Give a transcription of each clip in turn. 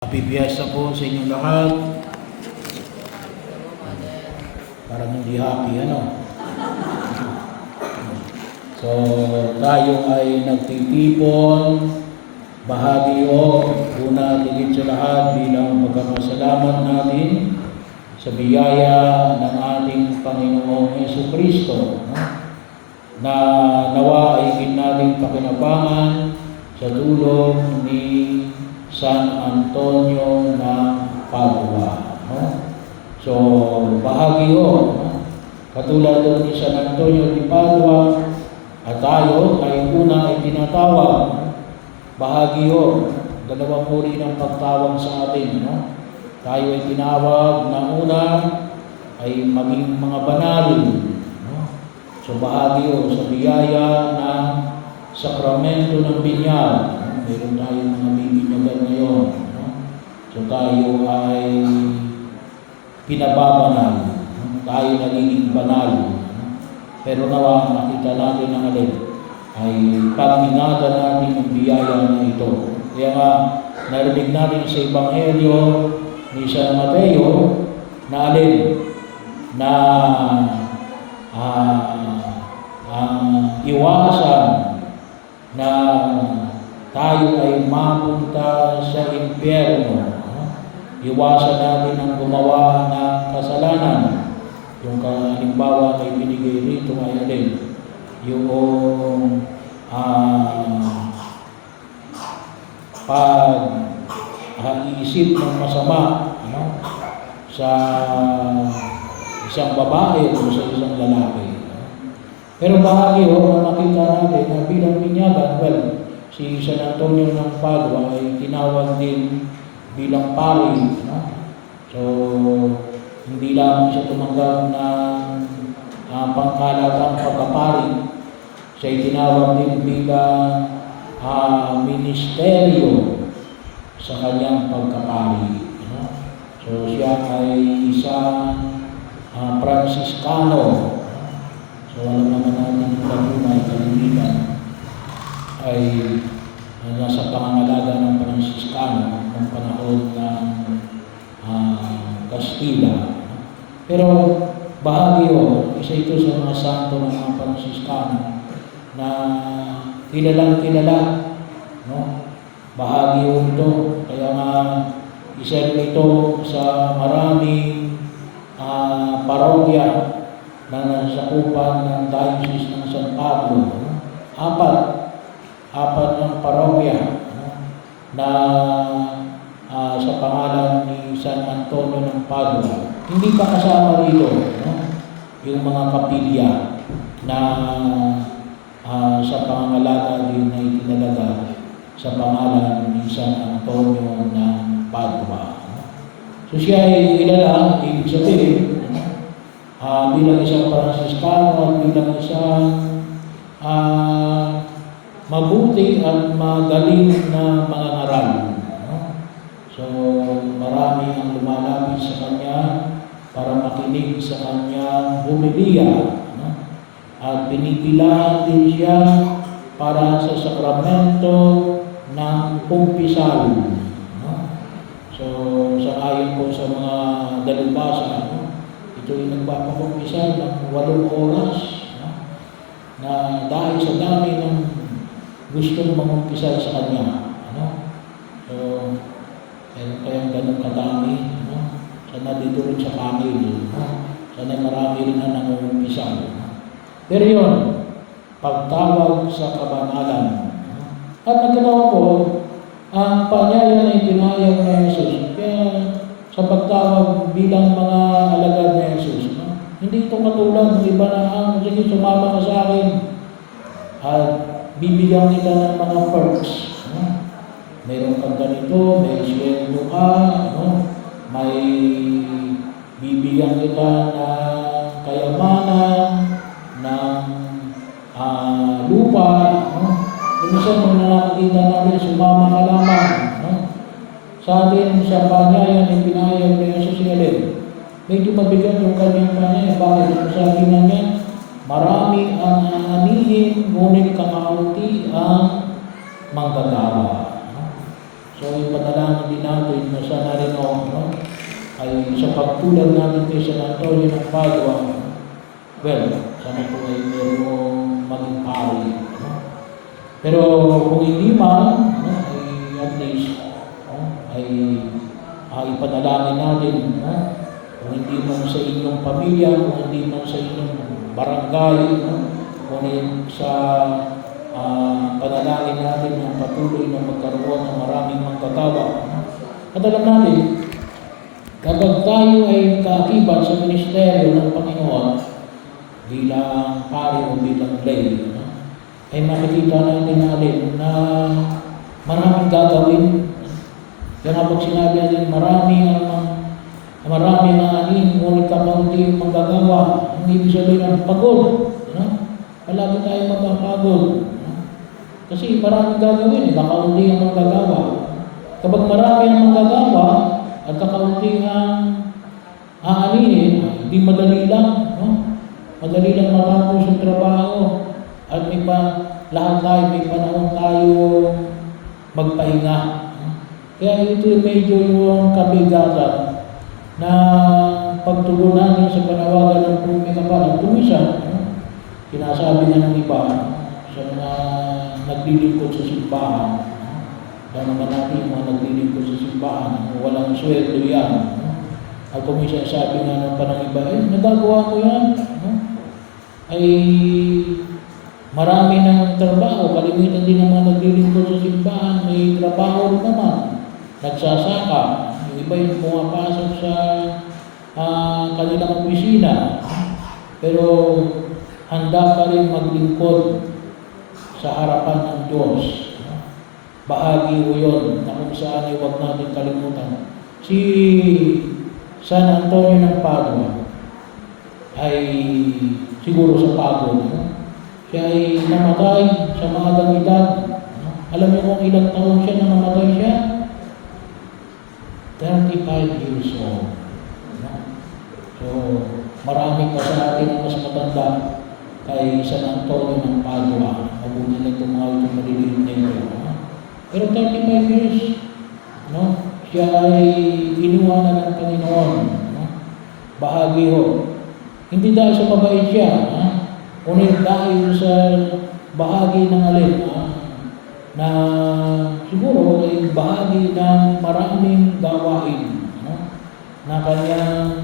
Happy Fiesta po sa inyong lahat. Parang hindi happy, ano? So, tayo ay nagtitipon, bahagi o una tigit sa lahat bilang pagkakasalamat natin sa biyaya ng ating Panginoong Jesucristo, no? Na nawa ay higit nating pakinabangan sa tulong ni San Antonio ng Padua, no? So, bahagi o, no? Katulad doon ni San Antonio de Padua, at tayo ay una ay tinatawag, no? Bahagi o, dalawang uri ng pagtawag sa atin, no? Tayo ay tinawag na una ay maging mga banal, no? So, bahagi o sa biyaya ng sakramento ng binyag, no? Meron tayong mga bibinyagan ngayon, no? So, tayo ay pinababanal, no? Tayo nagiging banal, no? Pero nawa nakita natin ang alin ay pag-ingatan natin ang biyaya na ito. Kaya nga narinig natin sa Ebanghelyo ni San Mateo na alin na iwasan na tayo ay mapunta sa impyerno, no? Iwasan natin ang gumawa ng kasalanan. Yung halimbawa ay binigay rito ay alin? Yung pag-iisip ng masama, ano? Sa isang babae o sa isang lalaki. Pero bahagi na nakita natin na bilang binyagan, well, si San Antonio ng Padua ay tinawag din bilang pari, no? So, hindi lamang siya tumanggap ng pangkalatang pagkapari. Siya ay tinawag din bilang ministeryo sa kanyang pagkapari, no? So, siya ay isang Franciscano. So, alam naman natin yung Laguna, kalimitan ay nasa pangangalaga ng Franciscano ng panahon ng Kastila. Pero bahagi o, isa ito sa mga santo ng mga Franciscano na kilalang kilala, no? Bahagi o ito, kaya nga isa ito sa maraming parokya na nasakupan ng Diocese ng San Pablo, no? Apat ng parokya, no? Na sa pangalan ni San Antonio ng Padua. Hindi pa kasama rito, no? Yung mga kapilya na sa pangangalaga din na itinalaga sa pangalan ni San Antonio ng Padua, no? So siya ay kilala, ibig sabihin, bilang isang Franciscano at bilang isang mabuti at magaling na mga ngaral, no? So, marami ang lumalapit sa kanya para makinig sa kanyang homilya, no? At pinipilahan din siya para sa sakramento ng kumpisal, no? So, ayon po sa mga dalubhasa, no? Ito ay nagpapakumpisal ng 8 oras, no? Na dahil sa dami ng gustong mangumpisal sa kanya, ano? So, kaya ganun kadami, no? Sana dito rin sa family, no? Sana marami rin na nangumpisal, no? Pero yun, pagtawag sa kabanalan, no? At nagkataon po, ang panyaya na itinayag ni Jesus, kaya sa pagtawag bilang mga alagad ni Jesus, no? Hindi ito katulad ng iba na, sige, sumama ka sa akin, at bibigyan kita ng mga perks, no? Mayroon kang ganito, may sweldo ka, no? May bibigyan kita ng kayamanan, ng lupa, no? Minsan nung nakakita natin, sumama ka lamang, no? Sa atin, sa panyaya ng pinayag ni Jesus alin, medyo mabigat yung kanyang panyaya. Bakit? Sabi na niya, marami ang aanihin, ngunit kakaunti ang manggagawa. So ipanalangin din natin na sana rin no, ay sa pagtulad natin kay San Antonio ng Padua, well, sana po ay merong maging pari. No? Pero kung hindi man, no, ay at least ay ipanalangin natin, no? Kung hindi man sa inyong pamilya, kung hindi man sa inyong barangay, no? Kung sa panalangin natin ng patuloy na magkaroon ng maraming magkatawa. No? At alam natin, kapag tayo ay kaakibat sa ministeryo ng Panginoon bilang pari o bilang lay, no? Ay makikita natin na maraming gagawin. Kaya nga pag sinabi natin marami na anin, ngunit kakaunti yung magagawa, hindi ibig sabihin ang pagod. No? Palagi tayo magpapagod. No? Kasi maraming gagawin, kakaunti ang magagawa. Kapag marami ang magagawa at kakaunti ang aaninin, hindi madali lang. No? Madali lang matapos yung trabaho. At lahat tayo, may panahon tayo magpahinga. Kaya ito medyo yung kabigatan na pagtugunan natin sa panawagan ng pumikapan. Tumisan, kinasabi nga ng iba sa mga naglilingkod sa simbahan. Dahil naman natin yung mga naglilingkod sa simbahan, walang sweldo yan. At kumisan sabi nga ng panang iba, nagagawa ko yan. Ay marami ng trabaho, kalimitan din ng mga naglilingkod sa simbahan, may trabaho naman, nagsasaka, yung iba yung pumapasok sa kanilang opisina, pero handa pa rin maglingkod sa harapan ng Diyos. Bahagi ko yun na kung saan ay huwag natin kalimutan. Si San Antonio ng Padua ay siguro sa pagod. Siya ay namatay sa maagang edad. Alam niyo kung ilang taon siya na namatay siya? 35 years old. So, marami pa sa atin ang mas matanda kay San Antonio ng Padua. Mabuti na itong mga itong maliliit na ito. Pero 35 years, siya ay iniwanan ng Panginoon. Bahagi ho. Hindi dahil sa mabait siya, ngunit dahil sa bahagi ng alin na siguro ay bahagi ng maraming gawain na kanyang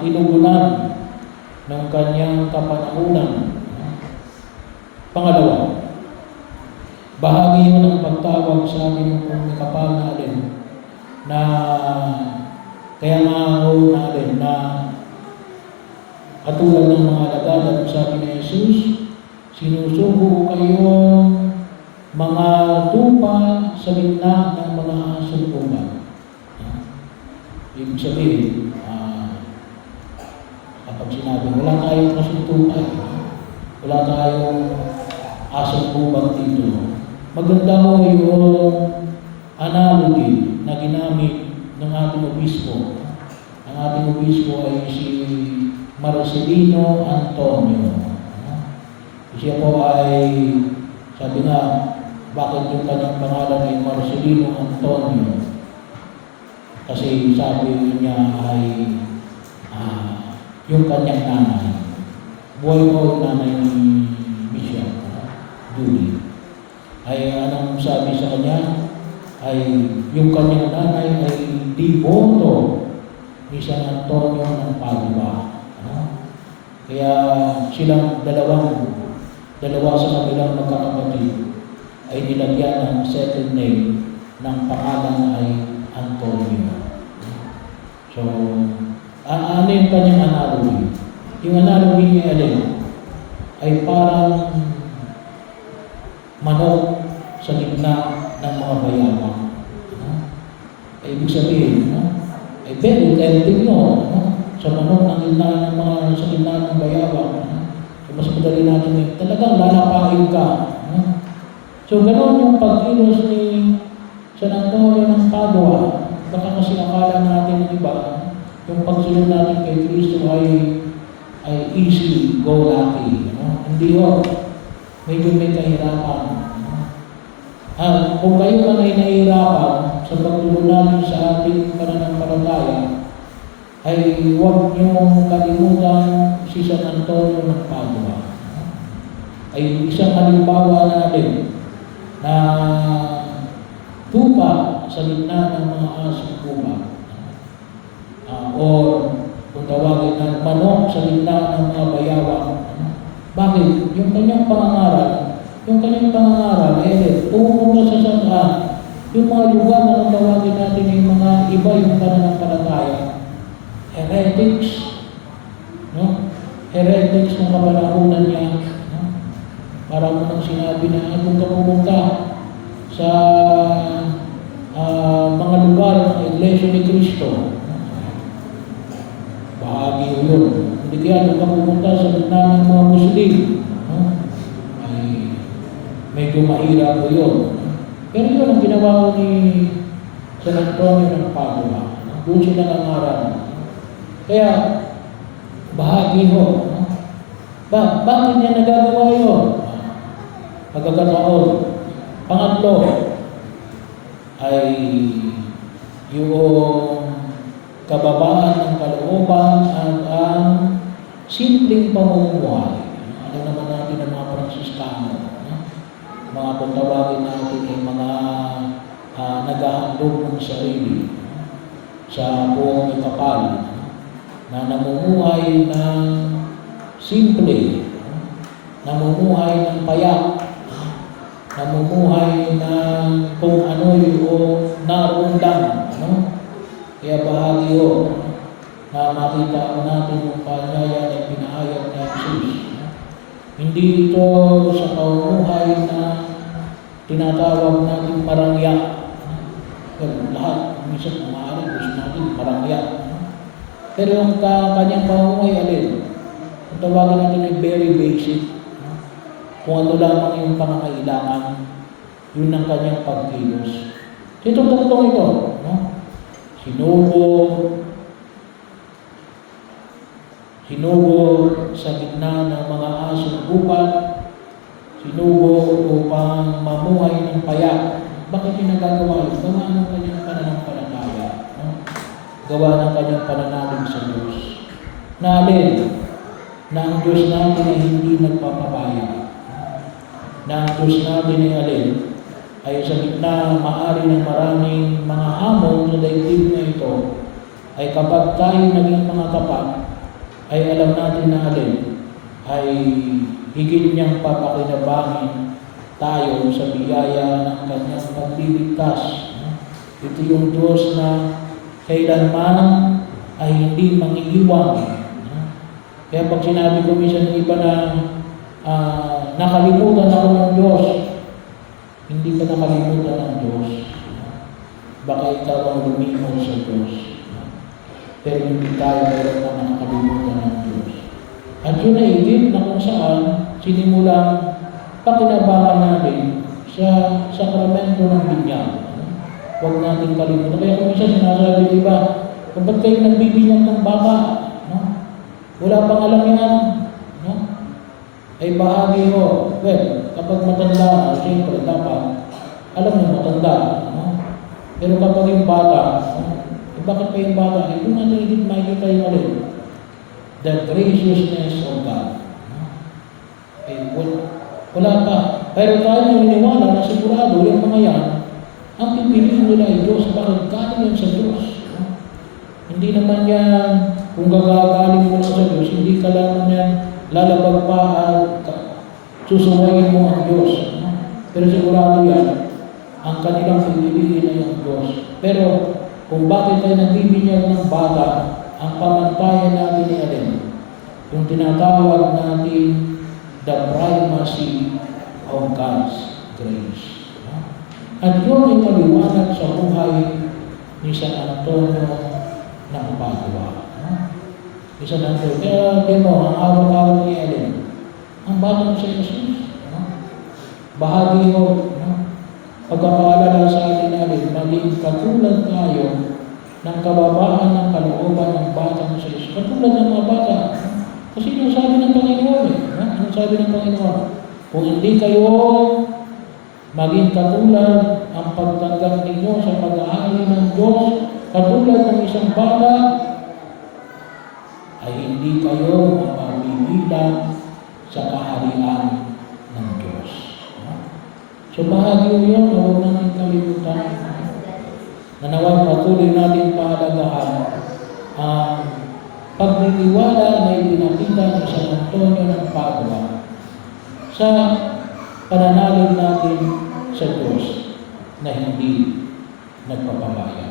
tinugunan ng kanyang kapanahunan. Pangalawa, bahagi yun ng pagtawag sa amin kung kapal na alin na kaya nga na alin na katulad ng mga alagad, sabi ni Jesus, sinusubo kayong mga tupa sa gitna ng mga sumpungan. Ibig sabihin, kapag sinabi, wala tayong kasuntukan, wala tayong asong bubang dito. Maganda mo yung analogy na ginamit ng ating obispo. Ang ating obispo ay si Marcelino Antonio. Siya po ay, sabi nga, bakit yung kanyang pangalan ay Marcelino Antonio? Kasi sabi niya ay yung kanyang nanay. Buhay po yung nanay ni Bishop Julie. Ay anong sabi sa kanya? Ay yung kanyang nanay ay devoto ni San Antonio ng Padua. Kaya silang dalawa sa kanilang magkakapatid ay nilagyan ng second name ng pangalan ay Antonio. So, ano yung kanyang analogy? Yung analogy niya ay parang manok sa gitna ng mga bayawang. Ay ibig sabihin, ay very tempting sa manok ng gitna ng mga sa gitna ng bayawang. Mas madali natin talagang lalapain ka. So, ganoon yung pagkilos ni San Antonio ng Padua. Baka kasi akala natin ng iba, yung pagsunod natin kay Kristo ay easy, go lucky. Hindi yun. Medyo may kahirapan. Kung kayo man ay nahihirapan sa pagtulong natin sa ating pananampalataya, ay huwag niyong kalimutan si San Antonio ng Padua. Ay isang halimbawa natin na tupa sa gitna ng mga asong kuba. O kung tawagin na manok sa gitna ng mga bayawang. Bakit? Yung kanyang pangangaral pumunta sa saan? Yung mga lugar na tawagin natin yung mga iba yung pananampalataya. Heretics. No? Heretics ng kapanahunan niya. No? Parang mo nang sinabi na kung ka pumunta sa mga lugar ng Iglesia ni Cristo. Bahagi yun. Hindi kaya nung ka pumunta sa gitna ng mga Muslim. No? Medyo mahirap po yun. Pero yun ang ginawa ko ni San Antonio ng Padua. Doon siya nangangaral. Kaya, bahagi ho. Bakit niya nagagawa yun? Pagkakataon. Pangatlo, ay yung kababaan ng kalooban at ang simpleng pamumuhay. Alam naman natin ang mga Franciscano. Mga kung tawagin natin ay mga naghahandog ng sarili sa buong may kapal na namumuhay ng simple, namumuhay ng payak, namumuhay ng kung ano yung naroon lang. Kaya bahagi yun na makita natin yung panyaya na pinahayag ni Jesus. Hindi ito sa pamumuhay na tinatawag natin marangya. Lahat, minsan maaari, gusto natin marangya. Pero yung kanyang pamumuhay, kung tawagan natin ay very basic. Kung ano lamang yung pangangailangan, yun ang kanyang pagkilos. Itong tungtong ito, sinugo sa gitna ng mga asong gubat, sinugo upang mamuhay ng payak. Bakit yung nagagawa yun? Gawa ng kanyang pananampalataya. Gawa ng kanyang pananalig sa Diyos. Na ang Diyos natin ay hindi nagpapabaya. Na ang Diyos natin ay sa gitna maari ng maraming mga hamon sa daigdig na ito, ay kapag tayo naging mga tapat, ay alam natin na ay higit niyang papakinabangin tayo sa biyaya ng kanyang pagliligtas. Ito yung Diyos na kailanman ay hindi mangiiwan. Kaya pag sinabi ko minsan ng iba na nakalimutan ako ng Diyos, hindi ka nakalimutan ng Diyos. Baka ikaw ang lumingon sa Diyos. Pero hindi tayo meron na nakalimutan ng Diyos. At yun ay higit na kung saan sinimulang pakinabangan natin sa sakramento ng binyag. Huwag natin kalimutan. Kaya kung minsan sinasabi ng iba, kung ba't kayo nagbibinyag ng bata? Wala pang alam yan. Ay bahagi ho. Well, kapag matanda na, siyempre dapat alam mo matanda. Pero kapag yung bata, bakit pa yung bata? Kung natin hindi makikita yung the graciousness of God. Wala pa. Pero tayo naniniwala na sigurado yung mga yan, ang pipiliin nila ay Diyos. Bakit galing yan sa Diyos? Hindi naman yan, kung gagagaling mo lang sa Diyos, hindi ka lang yan lalabag pa at susuwayin mo ang Diyos. Pero sigurado yan, ang kanilang pipiliin ay ang Diyos. Pero kung bakit tayo nagbibinyag ng bata, ang pamantayan natin ay yung tinatawag natin the primacy of God's grace. At yun ay maliwanag sa buhay ni San Antonio ng Padua. Ni San Antonio. Kaya di mo, ang araw-araw ni ang batang si Jesus. Bahagi mo, pagkakaalala sa atin maging katulad tayo ng kababaan ng kalooban ng batang si Jesus. Katulad ng mga bata. Kasi yung sabi ng Panginoon Ano sabi ng Panginoon? Kung hindi kayo Maging katulad ang pagtanggap ninyo sa pag-aari ng Diyos, katulad ng isang bata, ay hindi kayo mapabibilang sa kaharian ng Diyos. So bahagi yun, huwag natin kalimutan. Nanawang patuloy natin pahalagahan ang pagtitiwala na ipinakita ni San Antonio ng Padua sa pananalig natin sa Diyos na hindi nagpapabaya.